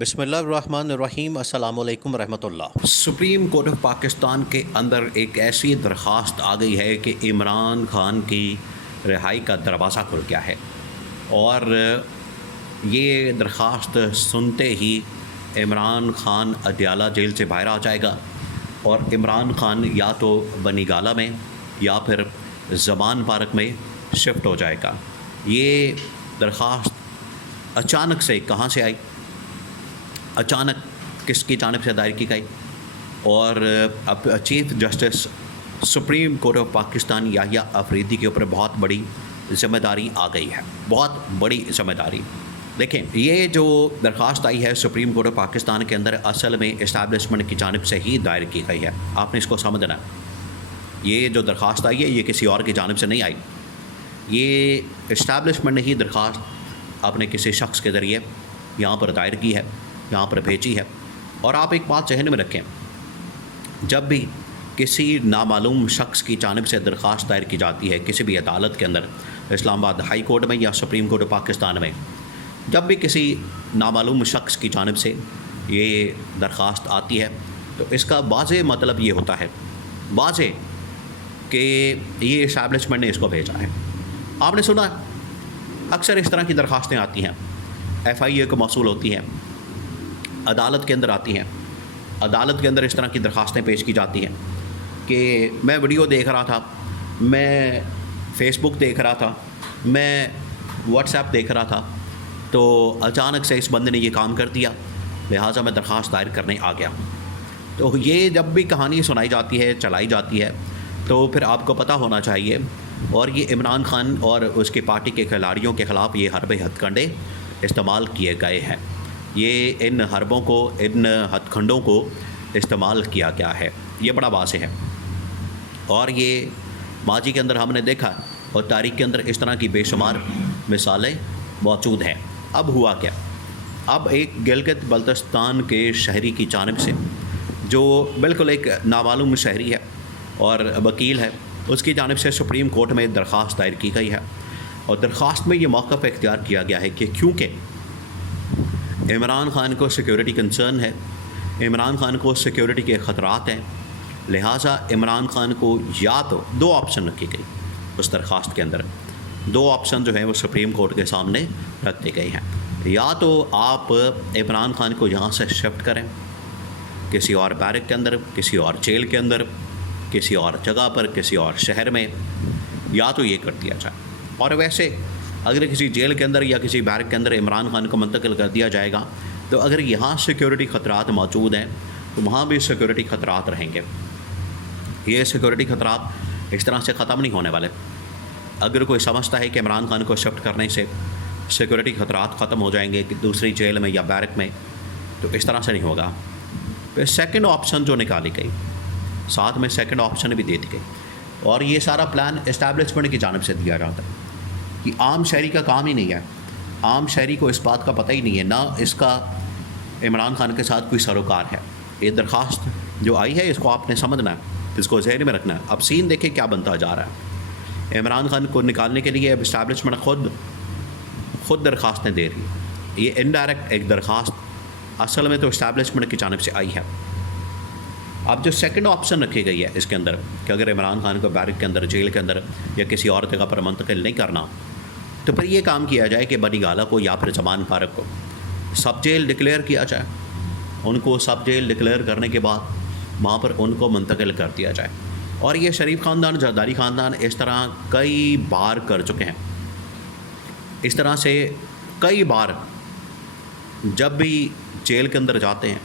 بسم اللہ الرحمن الرحیم۔ السلام علیکم ورحمۃ اللہ۔ سپریم کورٹ آف پاکستان کے اندر ایک ایسی درخواست آ گئی ہے کہ عمران خان کی رہائی کا دروازہ کھل گیا ہے، اور یہ درخواست سنتے ہی عمران خان اڈیالہ جیل سے باہر آ جائے گا، اور عمران خان یا تو بنی گالہ میں یا پھر زمان پارک میں شفٹ ہو جائے گا۔ یہ درخواست اچانک سے کہاں سے آئی، اچانک کس کی جانب سے دائر کی گئی، اور اب chief justice supreme court of Pakistan Yahya Afridi کے اوپر بہت بڑی ذمہ داری آ گئی ہے، بہت بڑی ذمہ داری۔ دیکھیں، یہ جو درخواست آئی ہے سپریم کورٹ آف پاکستان کے اندر، اصل میں اسٹیبلشمنٹ کی جانب سے ہی دائر کی گئی ہے۔ آپ نے اس کو سمجھنا ہے، یہ جو درخواست آئی ہے یہ کسی اور کی جانب سے نہیں آئی، یہ اسٹیبلشمنٹ نے ہی درخواست اپنے کسی شخص کے ذریعے یہاں پر دائر کی ہے، یہاں پر بھیجی ہے۔ اور آپ ایک بات ذہن میں رکھیں، جب بھی کسی نامعلوم شخص کی جانب سے درخواست دائر کی جاتی ہے کسی بھی عدالت کے اندر، اسلام آباد ہائی کورٹ میں یا سپریم کورٹ آف پاکستان میں، جب بھی کسی نامعلوم شخص کی جانب سے یہ درخواست آتی ہے تو اس کا واضح مطلب یہ ہوتا ہے، واضح، کہ یہ اسٹیبلشمنٹ نے اس کو بھیجا ہے۔ آپ نے سنا اکثر اس طرح کی درخواستیں آتی ہیں، ایف آئی اے کو موصول ہوتی ہیں، عدالت کے اندر آتی ہیں، عدالت کے اندر اس طرح کی درخواستیں پیش کی جاتی ہیں کہ میں ویڈیو دیکھ رہا تھا، میں فیس بک دیکھ رہا تھا، میں واٹس ایپ دیکھ رہا تھا، تو اچانک سے اس بندے نے یہ کام کر دیا، لہٰذا میں درخواست دائر کرنے آ گیا۔ تو یہ جب بھی کہانی سنائی جاتی ہے، چلائی جاتی ہے، تو پھر آپ کو پتہ ہونا چاہیے، اور یہ عمران خان اور اس کی پارٹی کے کھلاڑیوں کے خلاف یہ حربے ہتھ کنڈے استعمال کیے گئے ہیں، یہ ان حربوں کو، ان ہتھ کنڈوں کو استعمال کیا گیا ہے، یہ بڑا واضح ہے۔ اور یہ ماضی کے اندر ہم نے دیکھا، اور تاریخ کے اندر اس طرح کی بے شمار مثالیں موجود ہیں۔ اب ہوا کیا، اب ایک گلگت بلتستان کے شہری کی جانب سے، جو بالکل ایک نامعلوم شہری ہے اور وکیل ہے، اس کی جانب سے سپریم کورٹ میں درخواست دائر کی گئی ہے، اور درخواست میں یہ موقف اختیار کیا گیا ہے کہ کیونکہ عمران خان کو سیکیورٹی کنسرن ہے، عمران خان کو سیکیورٹی کے خطرات ہیں، لہٰذا عمران خان کو یا تو دو آپشن رکھی گئی اس درخواست کے اندر، دو آپشن جو ہیں وہ سپریم کورٹ کے سامنے رکھ دی گئی ہیں، یا تو آپ عمران خان کو یہاں سے شفٹ کریں کسی اور بیرک کے اندر، کسی اور جیل کے اندر، کسی اور جگہ پر، کسی اور شہر میں، یا تو یہ کر دیا جائے۔ اور ویسے اگر کسی جیل کے اندر یا کسی بیرک کے اندر عمران خان کو منتقل کر دیا جائے گا، تو اگر یہاں سیکیورٹی خطرات موجود ہیں تو وہاں بھی سیکیورٹی خطرات رہیں گے۔ یہ سیکیورٹی خطرات اس طرح سے ختم نہیں ہونے والے۔ اگر کوئی سمجھتا ہے کہ عمران خان کو شفٹ کرنے سے سیکیورٹی خطرات ختم ہو جائیں گے کہ دوسری جیل میں یا بیرک میں، تو اس طرح سے نہیں ہوگا۔ پھر سیکنڈ آپشن جو نکالی گئی، ساتھ میں سیکنڈ آپشن بھی دے دی گئی، اور یہ سارا پلان اسٹیبلشمنٹ کی جانب سے دیا جاتا ہے کہ عام شہری کا کام ہی نہیں ہے، عام شہری کو اس بات کا پتہ ہی نہیں ہے، نہ اس کا عمران خان کے ساتھ کوئی سروکار ہے۔ یہ درخواست جو آئی ہے اس کو آپ نے سمجھنا ہے، اس کو ذہن میں رکھنا ہے۔ اب سین دیکھیں کیا بنتا جا رہا ہے، عمران خان کو نکالنے کے لیے اب اسٹیبلشمنٹ خود درخواستیں دے رہی ہے۔ یہ انڈائریکٹ ایک درخواست اصل میں تو اسٹیبلشمنٹ کی جانب سے آئی ہے۔ اب جو سیکنڈ آپشن رکھی گئی ہے اس کے اندر کہ اگر عمران خان کو بیرک کے اندر، جیل کے اندر یا کسی اور جگہ پر منتقل نہیں کرنا، تو پھر یہ کام کیا جائے کہ بنی گالہ کو یا پھر زمان پارک کو سب جیل ڈکلیئر کیا جائے، ان کو سب جیل ڈکلیئر کرنے کے بعد وہاں پر ان کو منتقل کر دیا جائے۔ اور یہ شریف خاندان، زرداری خاندان اس طرح کئی بار کر چکے ہیں، اس طرح سے کئی بار جب بھی جیل کے اندر جاتے ہیں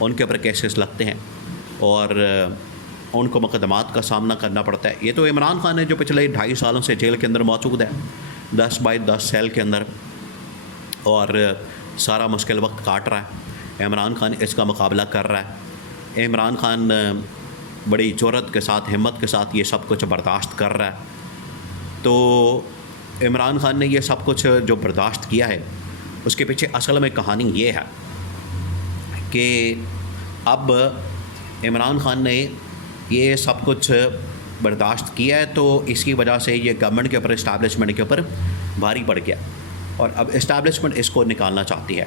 ان کے اوپر کیسز لگتے ہیں اور ان کو مقدمات کا سامنا کرنا پڑتا ہے۔ یہ تو عمران خان ہے جو پچھلے 2.5 سالوں سے جیل کے اندر موجود ہے، 10 بائی 10 سیل کے اندر، اور سارا مشکل وقت کاٹ رہا ہے۔ عمران خان اس کا مقابلہ کر رہا ہے، عمران خان بڑی جرأت کے ساتھ، ہمت کے ساتھ یہ سب کچھ برداشت کر رہا ہے۔ تو عمران خان نے یہ سب کچھ جو برداشت کیا ہے اس کے پیچھے اصل میں کہانی یہ ہے کہ اب عمران خان نے یہ سب کچھ برداشت کیا ہے، تو اس کی وجہ سے یہ گورنمنٹ کے اوپر، اسٹیبلشمنٹ کے اوپر بھاری پڑ گیا، اور اب اسٹیبلشمنٹ اس کو نکالنا چاہتی ہے۔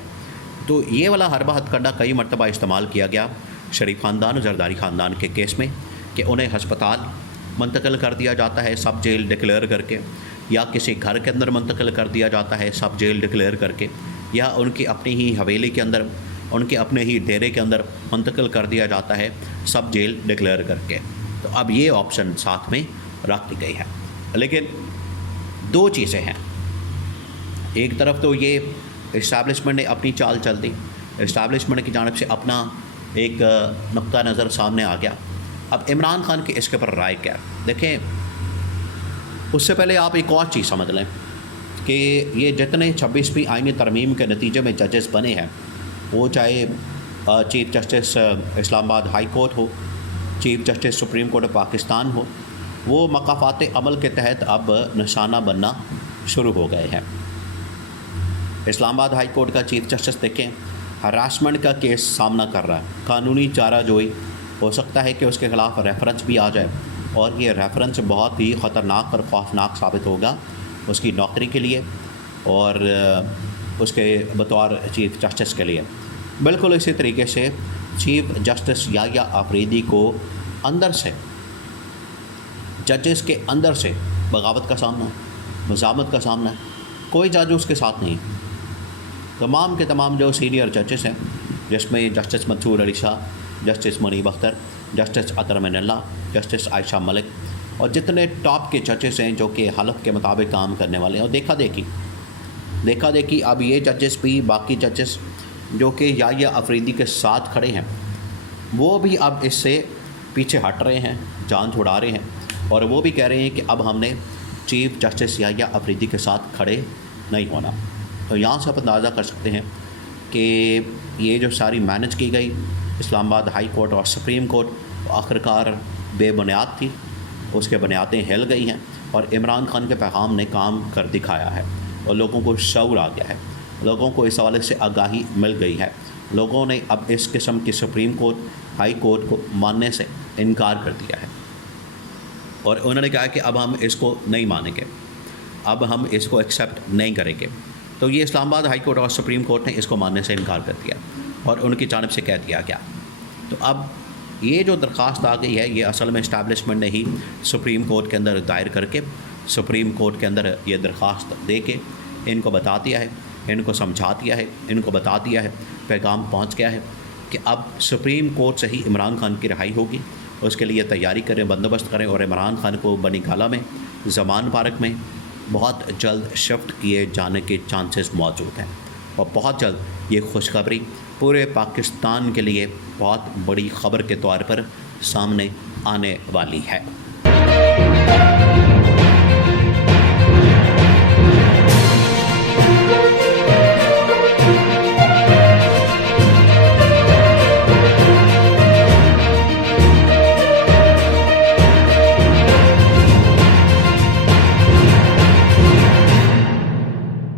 تو یہ والا حربہ ہتھ کنڈا کئی مرتبہ استعمال کیا گیا شریف خاندان اور زرداری خاندان کے کیس میں کہ انہیں ہسپتال منتقل کر دیا جاتا ہے سب جیل ڈکلیئر کر کے، یا کسی گھر کے اندر منتقل کر دیا جاتا ہے سب جیل ڈکلیئر کر کے، یا ان کی اپنی ہی حویلی کے اندر، ان کے اپنے ہی ڈیرے کے اندر منتقل کر دیا جاتا ہے سب جیل ڈکلیئر کر کے۔ تو اب یہ آپشن ساتھ میں رکھ دی گئی ہے۔ لیکن دو چیزیں ہیں، ایک طرف تو یہ اسٹیبلشمنٹ نے اپنی چال چل دی، اسٹیبلشمنٹ کی جانب سے اپنا ایک نقطہ نظر سامنے آ گیا۔ اب عمران خان کی اس کے پر رائے کیا؟ دیکھیں، اس سے پہلے آپ ایک اور چیز سمجھ لیں کہ یہ جتنے 26ویں آئینی ترمیم کے نتیجے میں ججز بنے ہیں، وہ چاہے chief justice Islamabad high court ہو، chief justice supreme court of Pakistan ہو، وہ مقافات عمل کے تحت اب نشانہ بننا شروع ہو گئے ہیں۔ اسلام آباد ہائی کورٹ کا چیف جسٹس دیکھیں، ہراسمنٹ کا کیس سامنا کر رہا ہے، قانونی چارہ جوئی، ہو سکتا ہے کہ اس کے خلاف ریفرنس بھی آ جائے، اور یہ ریفرنس بہت ہی خطرناک اور خوفناک ثابت ہوگا اس کی نوکری کے لیے اور اس کے بطور چیف جسٹس کے لیے۔ بالکل اسی طریقے سے چیف جسٹس یحییٰ آفریدی کو اندر سے، ججز کے اندر سے بغاوت کا سامنا، مزاحمت کا سامنا ہے، کوئی جج اس کے ساتھ نہیں۔ تمام کے تمام جو سینئر ججز ہیں، جس میں جسٹس منصور علی شاہ، جسٹس منیب اختر، جسٹس اطہر من اللہ، جسٹس عائشہ ملک، اور جتنے ٹاپ کے ججز ہیں جو کہ حلف کے مطابق کام کرنے والے ہیں، اور دیکھا دیکھی اب یہ ججز بھی، باقی ججز جو کہ یحییٰ آفریدی کے ساتھ کھڑے ہیں، وہ بھی اب اس سے پیچھے ہٹ رہے ہیں، جان چھڑا رہے ہیں، اور وہ بھی کہہ رہے ہیں کہ اب ہم نے چیف جسٹس یحییٰ آفریدی کے ساتھ کھڑے نہیں ہونا۔ تو یہاں سے آپ اندازہ کر سکتے ہیں کہ یہ جو ساری مینج کی گئی اسلام آباد ہائی کورٹ اور سپریم کورٹ آخرکار بے بنیاد تھی، اس کے بنیادیں ہل گئی ہیں، اور عمران خان کے پیغام نے کام کر دکھایا ہے، اور لوگوں کو شعور آ گیا ہے، لوگوں کو اس حوالے سے آگاہی مل گئی ہے۔ لوگوں نے اب اس قسم کی سپریم کورٹ، ہائی کورٹ کو ماننے سے انکار کر دیا ہے، اور انہوں نے کہا کہ اب ہم اس کو نہیں مانیں گے، اب ہم اس کو ایکسیپٹ نہیں کریں گے۔ تو یہ اسلام آباد ہائی کورٹ اور سپریم کورٹ نے اس کو ماننے سے انکار کر دیا، اور ان کی جانب سے کہہ دیا گیا۔ تو اب یہ جو درخواست آ گئی ہے، یہ اصل میں اسٹیبلشمنٹ نے ہی سپریم کورٹ کے اندر دائر کر کے، سپریم کورٹ کے اندر یہ درخواست دے کے ان کو بتا دیا ہے، ان کو سمجھا دیا ہے، ان کو بتا دیا ہے، پیغام پہنچ گیا ہے کہ اب سپریم کورٹ سے ہی عمران خان کی رہائی ہوگی۔ اس کے لیے تیاری کریں، بندوبست کریں، اور عمران خان کو بنی گالہ میں، زمان پارک میں بہت جلد شفٹ کیے جانے کے چانسز موجود ہیں، اور بہت جلد یہ خوشخبری پورے پاکستان کے لیے بہت بڑی خبر کے طور پر سامنے آنے والی ہے۔